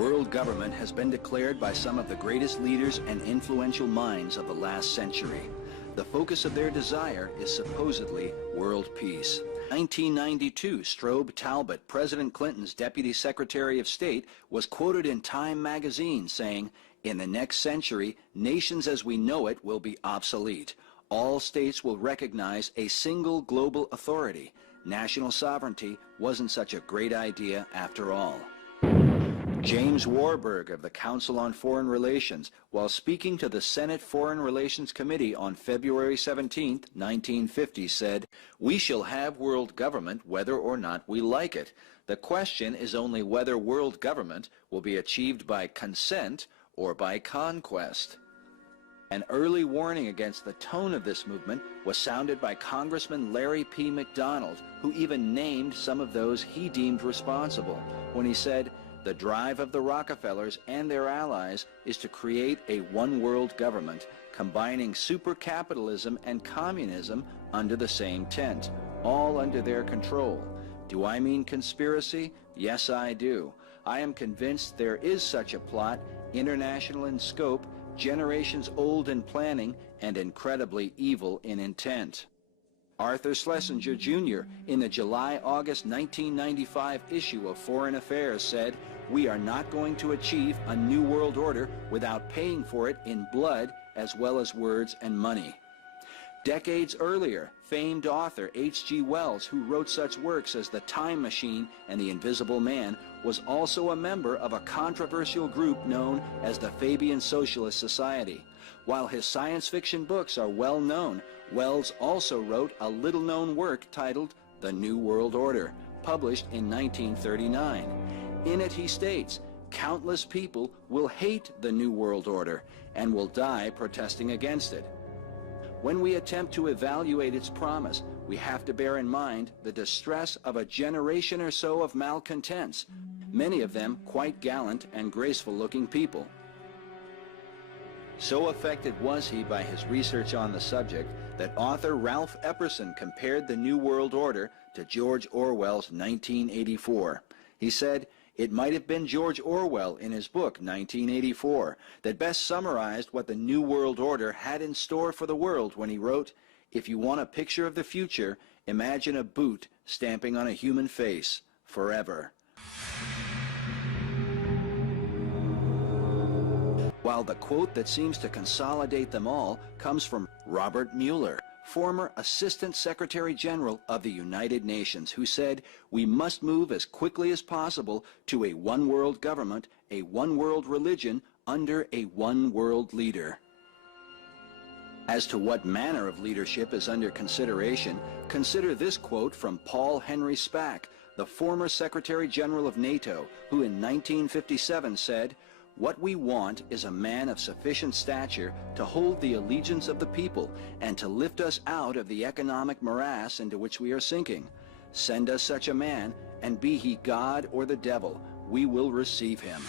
World government has been declared by some of the greatest leaders and influential minds of the last century. The focus of their desire is supposedly world peace. 1992, Strobe Talbot, President Clinton's Deputy Secretary of State, was quoted in Time magazine saying, "In the next century, nations as we know it will be obsolete. All states will recognize a single global authority. National sovereignty wasn't such a great idea after all." James Warburg of the Council on Foreign Relations, while speaking to the Senate Foreign Relations Committee on February 17, 1950, said, "We shall have world government whether or not we like it. The question is only whether world government will be achieved by consent or by conquest." An early warning against the tone of this movement was sounded by Congressman Larry P. McDonald, who even named some of those he deemed responsible when he said, "The drive of the Rockefellers and their allies is to create a one-world government, combining super-capitalism and communism under the same tent, all under their control. Do I mean conspiracy? Yes, I do. I am convinced there is such a plot, international in scope, generations old in planning, and incredibly evil in intent." Arthur Schlesinger, Jr., in the July-August 1995 issue of Foreign Affairs said, "We are not going to achieve a new world order without paying for it in blood as well as words and money." Decades earlier, famed author H.G. Wells, who wrote such works as The Time Machine and The Invisible Man, was also a member of a controversial group known as the Fabian Socialist Society. While his science fiction books are well known, Wells also wrote a little-known work titled The New World Order, published in 1939. In it he states, "Countless people will hate the New World Order and will die protesting against it." When we attempt to evaluate its promise, we have to bear in mind the distress of a generation or so of malcontents, many of them quite gallant and graceful-looking people. So affected was he by his research on the subject that author Ralph Epperson compared the New World Order to George Orwell's 1984. He said, "It might have been George Orwell in his book 1984 that best summarized what the New World Order had in store for the world when he wrote, 'If you want a picture of the future, imagine a boot stamping on a human face forever.'" While the quote that seems to consolidate them all comes from Robert Mueller, former Assistant Secretary General of the United Nations, who said, "We must move as quickly as possible to a one-world government, a one-world religion, under a one-world leader." As to what manner of leadership is under consideration, consider this quote from Paul Henry Spaak, the former Secretary General of NATO, who in 1957 said, "What we want is a man of sufficient stature to hold the allegiance of the people and to lift us out of the economic morass into which we are sinking. Send us such a man, and be he God or the devil, we will receive him."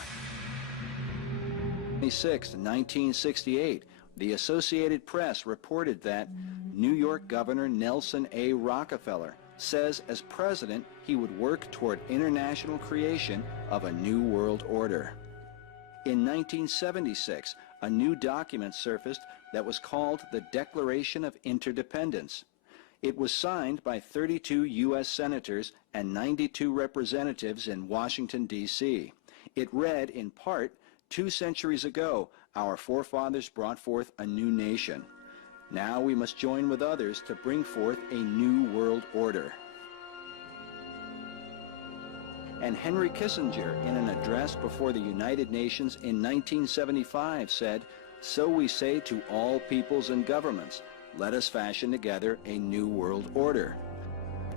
1968, the Associated Press reported that New York Governor Nelson A. Rockefeller says as president he would work toward international creation of a new world order. In 1976, a new document surfaced that was called the Declaration of Interdependence. It was signed by 32 U.S. senators and 92 representatives in Washington, D.C. It read, in part, "2 centuries ago, our forefathers brought forth a new nation. Now we must join with others to bring forth a new world order." And Henry Kissinger, in an address before the United Nations in 1975, said, "So we say to all peoples and governments, let us fashion together a new world order."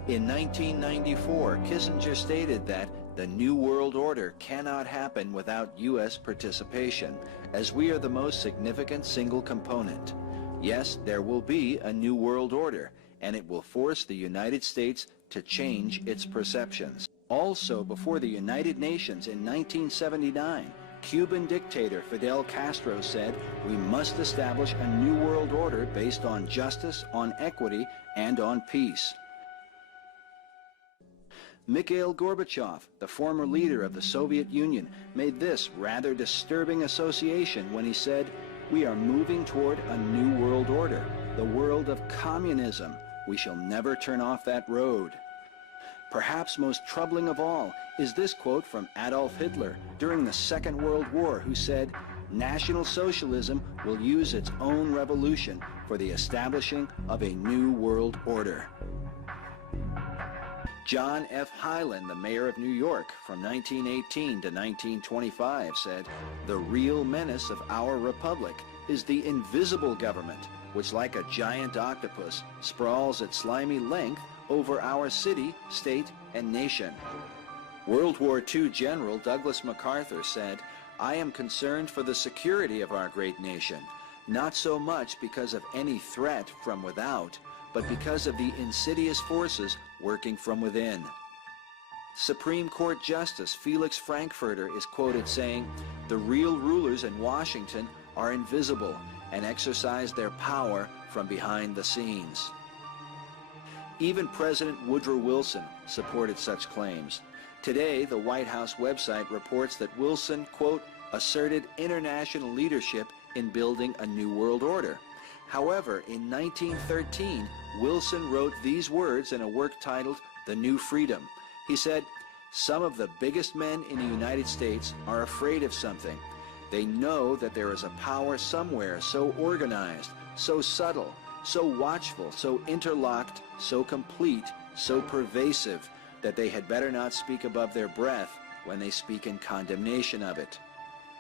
In 1994, Kissinger stated that the New World Order cannot happen without U.S. participation, as we are the most significant single component. Yes, there will be a New World Order, and it will force the United States to change its perceptions. Also, before the United Nations in 1979, Cuban dictator Fidel Castro said, "We must establish a new world order based on justice, on equity, and on peace." Mikhail Gorbachev, the former leader of the Soviet Union, made this rather disturbing association when he said, "We are moving toward a new world order, the world of communism. We shall never turn off that road." Perhaps most troubling of all is this quote from Adolf Hitler during the Second World War, who said, "National Socialism will use its own revolution for the establishing of a new world order." John F. Hyland, the mayor of New York from 1918 to 1925, said, "The real menace of our republic is the invisible government, which like a giant octopus sprawls its slimy length over our city, state, and nation." World War II General Douglas MacArthur said, "I am concerned for the security of our great nation, not so much because of any threat from without, but because of the insidious forces working from within." Supreme Court Justice Felix Frankfurter is quoted saying, "The real rulers in Washington are invisible and exercise their power from behind the scenes." Even President Woodrow Wilson supported such claims. Today, the White House website reports that Wilson, quote, "asserted international leadership in building a new world order." However, in 1913, Wilson wrote these words in a work titled The New Freedom. He said, "Some of the biggest men in the United States are afraid of something. They know that there is a power somewhere so organized, so subtle, so watchful, so interlocked, so complete, so pervasive, that they had better not speak above their breath when they speak in condemnation of it."